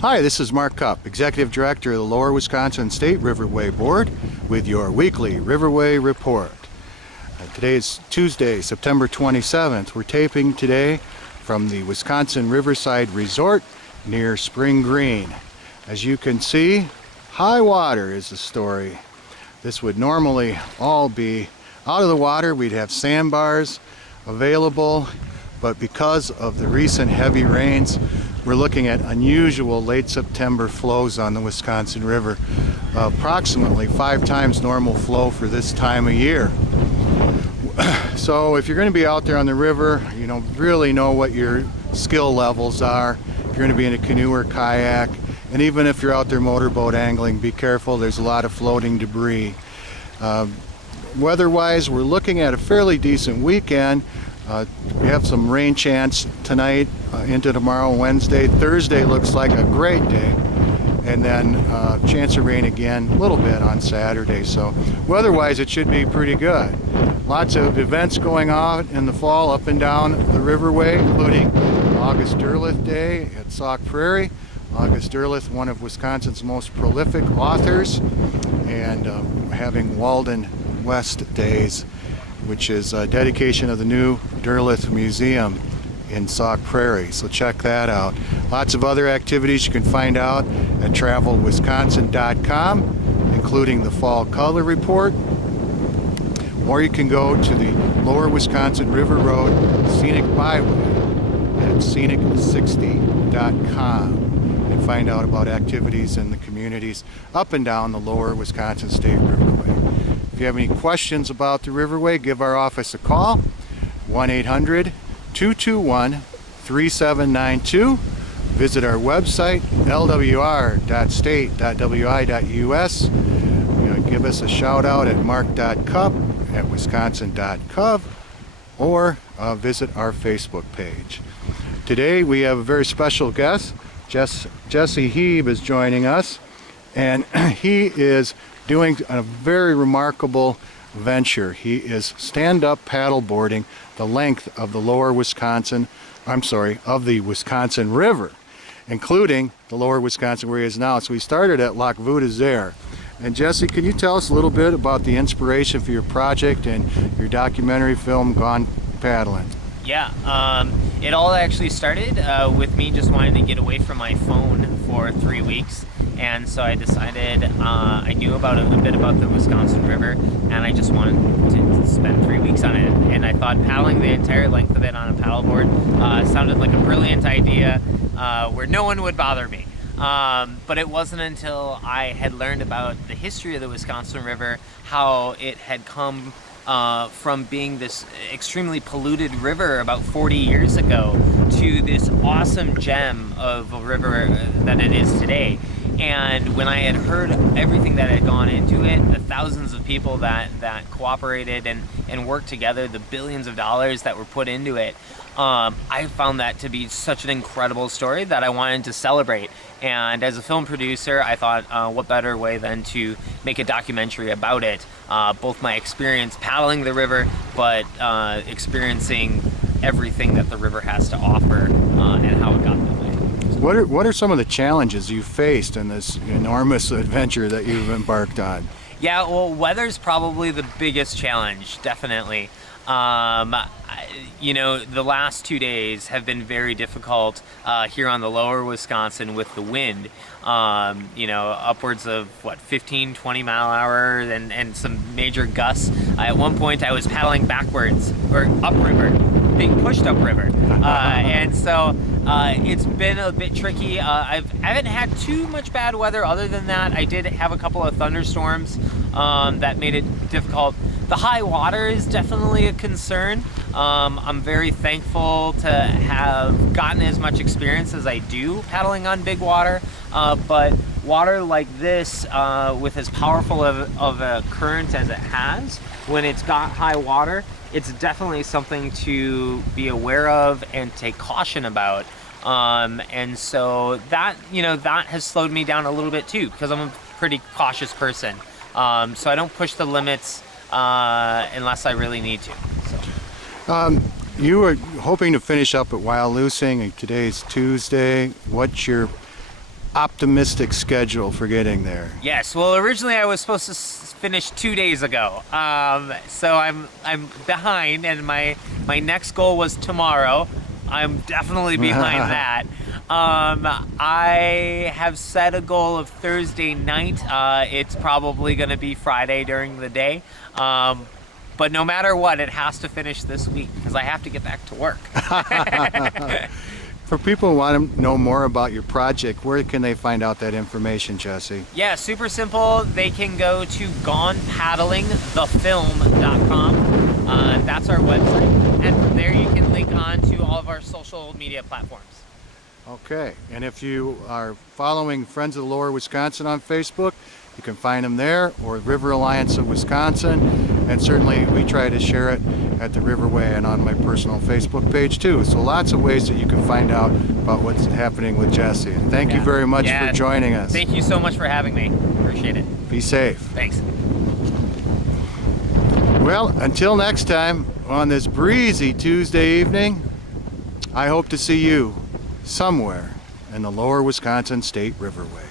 Hi, this is Mark Cupp, Executive Director of the Lower Wisconsin State Riverway Board with your weekly Riverway Report. Today is Tuesday, September 27th. We're taping today from the Wisconsin Riverside Resort near Spring Green. As you can see, high water is the story. This would normally all be out of the water. We'd have sandbars available, but because of the recent heavy rains, we're looking at unusual late September flows on the Wisconsin River, approximately 5 times normal flow for this time of year. So if you're going to be out there on the river, you don't really know what your skill levels are. If you're going to be in a canoe or kayak, and even if you're out there motorboat angling, be careful. There's a lot of floating debris. Weather-wise, we're looking at a fairly decent weekend. We have some rain chance tonight into tomorrow, Wednesday. Thursday looks like a great day, and then chance of rain again a little bit on Saturday. So weather-wise, it should be pretty good. Lots of events going on in the fall up and down the Riverway, including August Derleth Day at Sauk Prairie. August Derleth, one of Wisconsin's most prolific authors, and having Walden West Days, which is a dedication of the new Derleth Museum in Sauk Prairie. So check that out. Lots of other activities you can find out at travelwisconsin.com, including the Fall Color Report. Or you can go to the Lower Wisconsin River Road Scenic Byway at scenic60.com and find out about activities in the communities up and down the Lower Wisconsin State Riverway. If you have any questions about the Riverway, give our office a call, 1-800-221-3792. Visit our website, lwr.state.wi.us. Give us a shout out at mark.cup at wisconsin.gov, or visit our Facebook page. Today we have a very special guest. Jesse Heeb is joining us, and he is doing a very remarkable venture. He is stand-up paddleboarding the length of the of the Wisconsin River, including the Lower Wisconsin where he is now. So he started at Lac Vieux des Aires. And Jesse, can you tell us a little bit about the inspiration for your project and your documentary film, Gone Paddling? Yeah, it all actually started with me just wanting to get away from my phone for 3 weeks. And so I decided I knew a bit about the Wisconsin River, and I just wanted to spend 3 weeks on it. And I thought paddling the entire length of it on a paddleboard sounded like a brilliant idea where no one would bother me. But it wasn't until I had learned about the history of the Wisconsin River, how it had come from being this extremely polluted river about 40 years ago to this awesome gem of a river that it is today. And when I had heard everything that had gone into it, the thousands of people that cooperated and worked together, the billions of dollars that were put into it, I found that to be such an incredible story that I wanted to celebrate. And as a film producer, I thought, what better way than to make a documentary about it, both my experience paddling the river, but experiencing everything that the river has to offer and how it got that way. What are some of the challenges you faced in this enormous adventure that you've embarked on? Yeah, well, weather's probably the biggest challenge, definitely. The last 2 days have been very difficult here on the Lower Wisconsin with the wind. Upwards of 15, 20 mile an hour and some major gusts. At one point I was paddling backwards or upriver, being pushed upriver. And so it's been a bit tricky. I haven't had too much bad weather other than that. I did have a couple of thunderstorms that made it difficult. The high water is definitely a concern. I'm very thankful to have gotten as much experience as I do paddling on big water, but water like this, with as powerful of a current as it has, when it's got high water, it's definitely something to be aware of and take caution about. And so that has slowed me down a little bit too, because I'm a pretty cautious person. So I don't push the limits unless I really need to. So. You were hoping to finish up at Wild Loosing, and today's Tuesday. What's your optimistic schedule for getting there? Yes. Well, originally I was supposed to finish 2 days ago, so I'm behind, and my next goal was tomorrow. I'm definitely behind that. I have set a goal of Thursday night. It's probably going to be Friday during the day. But no matter what, it has to finish this week because I have to get back to work. For people who want to know more about your project, where can they find out that information, Jesse? Yeah, super simple. They can go to gonepaddlingthefilm.com. That's our website. And from there you can link on to all of our social media platforms. Okay, and if you are following Friends of the Lower Wisconsin on Facebook, you can find them there, or River Alliance of Wisconsin, and certainly we try to share it at the Riverway and on my personal Facebook page too. So lots of ways that you can find out about what's happening with Jesse. And thank you very much for joining us. Thank you so much for having me. Appreciate it. Be safe. Thanks. Well, until next time on this breezy Tuesday evening, I hope to see you somewhere in the Lower Wisconsin State Riverway.